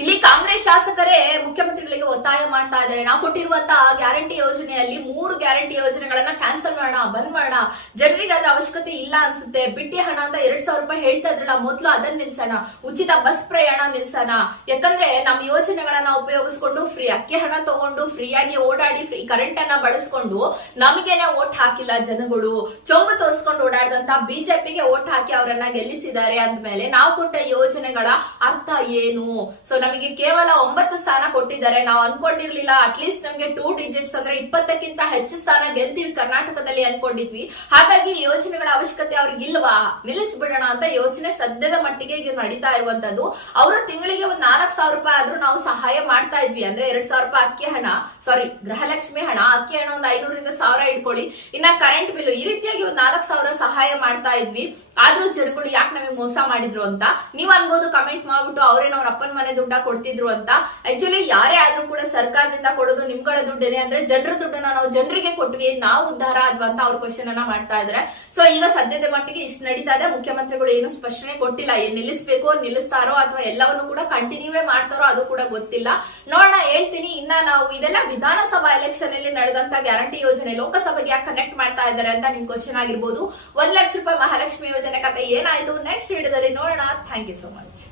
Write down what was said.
ಇಲ್ಲಿ ಕಾಂಗ್ರೆಸ್ ಶಾಸಕರೇ ಮುಖ್ಯಮಂತ್ರಿಗಳಿಗೆ ಒತ್ತಾಯ ಮಾಡ್ತಾ ಇದ್ದಾರೆ. ನಾವು ಕೊಟ್ಟಿರುವಂತಹ ಗ್ಯಾರಂಟಿ ಯೋಜನೆಯಲ್ಲಿ ಮೂರು ಗ್ಯಾರಂಟಿ ಯೋಜನೆಗಳನ್ನ ಕ್ಯಾನ್ಸಲ್ ಮಾಡೋಣ, ಬಂದ್ ಮಾಡೋಣ. ಜನರಿಗೆ ಅದ್ರ ಅವಶ್ಯಕತೆ ಇಲ್ಲ ಅನ್ಸುತ್ತೆ. ಬಿಟ್ಟಿ ಹಣ ಅಂತ ಎರಡ್ ಸಾವಿರ ರೂಪಾಯಿ ಹೇಳ್ತಾ ಇದ್ರಲ್ಲ, ಮೊದ್ಲು ಅದನ್ನ ನಿಲ್ಸೋಣ. ಉಚಿತ ಬಸ್ ಪ್ರಯಾಣ ನಿಲ್ಸೋಣ. ಯಾಕಂದ್ರೆ ನಮ್ಮ ಯೋಜನೆಗಳನ್ನ ಉಪಯೋಗಿಸ್ಕೊಂಡು ಫ್ರೀ ಅಕ್ಕಿ ಹಣ ತಗೊಂಡು ಫ್ರೀಯಾಗಿ ಓಡಾಡಿ ಫ್ರೀ ಕರೆಂಟ್ ಅನ್ನ ಬಳಸ್ಕೊಂಡು ನಮಗೇನೆ ಓಟ್ ಹಾಕಿಲ್ಲ ಜನಗಳು. ಚೊಂಬು ತೋರಿಸ್ಕೊಂಡು ಓಡಾಡಿದಂತ ಬಿಜೆಪಿಗೆ ಓಟ್ ಹಾಕಿ ಅವರನ್ನ ಗೆಲ್ಲಿಸಿದ್ದಾರೆ ಅಂದ್ಮೇಲೆ ನಾವು ಕೊಟ್ಟ ಯೋಜನೆಗಳ ಅರ್ಥ ಏನು? ಸೊ ನಮಗೆ ಕೇವಲ ಒಂಬತ್ತು ಸ್ಥಾನ ಕೊಟ್ಟಿದ್ದಾರೆ. ನಾವು ಅನ್ಕೊಂಡಿರ್ಲಿಲ್ಲ ಅಟ್ಲೀಸ್ಟ್ ನಮಗೆ ಟೂ ಡಿಜಿಟ್ಸ್ ಅಂದ್ರೆ ಇಪ್ಪತ್ತಕ್ಕಿಂತ ಹೆಚ್ಚು ಸ್ಥಾನ ಗೆಲ್ತೀವಿ ಕರ್ನಾಟಕದಲ್ಲಿ ಅನ್ಕೊಂಡಿದ್ವಿ. ಹಾಗಾಗಿ ಯೋಜನೆಗಳ ಅವಶ್ಯಕತೆ ಅವ್ರಿಗೆ ಇಲ್ವಾ? ನಿಲ್ಲಿಸ್ಬಿಡೋಣ ಅಂತ ಯೋಜನೆ ಸದ್ಯದ ಮಟ್ಟಿಗೆ ನಡೀತಾ ಇರುವಂತದ್ದು. ಅವರು ತಿಂಗಳಿಗೆ ಒಂದ್ ನಾಲ್ಕ್ ಸಾವಿರ ರೂಪಾಯಿ ಆದ್ರೂ ನಾವು ಸಹಾಯ ಮಾಡ್ತಾ ಇದ್ವಿ. ಅಂದ್ರೆ ಎರಡ್ ಸಾವಿರ ರೂಪಾಯಿ ಅಕ್ಕಿ ಹಣ ಸಾರಿ ಗೃಹಲಕ್ಷ್ಮಿ ಹಣ, ಅಕ್ಕಿ ಹಣ ಒಂದ್ ಐನೂರಿಂದ ಸಾವಿರ ಇಟ್ಕೊಳ್ಳಿ. ಇನ್ನ ಕರೆಂಟ್ ಬಿಲ್ ಈ ರೀತಿಯಾಗಿ ಒಂದ್ ನಾಲ್ಕ್ ಸಾವಿರ ಸಹಾಯ ಮಾಡ್ತಾ ಇದ್ವಿ. ಆದ್ರೂ ಜನಗಳು ಯಾಕೆ ನಮಗೆ ಮೋಸ ಮಾಡಿದ್ರು ಅಂತ? ನೀವ್ ಅನ್ಬೋದು ಕಮೆಂಟ್ ಮಾಡ್ಬಿಟ್ಟು ಅವ್ರೇನವ್ರ ಅವ್ರ ಅಪ್ಪನ ಮನೆ ದುಡ್ಡ ಕೊಡ್ತಿದ್ರು ಅಂತ. ಆಕ್ಚುಲಿ ಯಾರೇ ಆದ್ರೂ ಕೂಡ ಸರ್ಕಾರದಿಂದ ಕೊಡೋದು ನಿಮ್ಗಳ ದುಡ್ಡೇನೆ. ಅಂದ್ರೆ ಜನರ ದುಡ್ಡನ್ನ ನಾವು ಜನರಿಗೆ ಕೊಟ್ವಿ, ನಾವು ಉದ್ಧಾರ ಅದ್ವಾ ಅಂತ ಅವ್ರ ಕ್ವಶನ್ ಅನ್ನ ಮಾಡ್ತಾ ಇದ್ರೆ. ಸೊ ಈಗ ಸದ್ಯದ ಮಟ್ಟಿಗೆ ಇಷ್ಟು ನಡೀತಾ ಇದೆ. ಮುಖ್ಯಮಂತ್ರಿಗಳು ಏನು ಸ್ಪಷ್ಟನೆ ಕೊಟ್ಟಿಲ್ಲ. ಏನ್ ನಿಲ್ಲಿಸ್ಬೇಕು, ನಿಲ್ಲಿಸ್ತಾರೋ ಅಥವಾ ಎಲ್ಲವನ್ನು ಕೂಡ ಕಂಟಿನ್ಯೂವೇ ಮಾಡ್ತಾರೋ ಅದು ಕೂಡ ಗೊತ್ತಿಲ್ಲ. ನೋಡೋಣ, ಹೇಳ್ತೀನಿ. ಇನ್ನ ನಾವು ಇದೆಲ್ಲ ವಿಧಾನಸಭಾ ಎಲೆಕ್ಷನ್ ಅಲ್ಲಿ ನಡೆದಂತ ಗ್ಯಾರಂಟಿ ಯೋಜನೆ, ಲೋಕಸಭೆಗೆ ಯಾಕೆ ಕನೆಕ್ಟ್ ಮಾಡ್ತಾ ಇದ್ದಾರೆ ಅಂತ ನಿಮ್ ಕ್ವಶನ್ ಆಗಿರ್ಬೋದು. ಒಂದ್ ಲಕ್ಷ ರೂಪಾಯಿ ಮಹಾಲಕ್ಷ್ಮಿ ಯೋಜನೆ ಕತೆ ಏನಾಯ್ತು? ನೆಕ್ಸ್ಟ್ ವಿಡಿಯೋದಲ್ಲಿ ನೋಡೋಣ. Thank you so much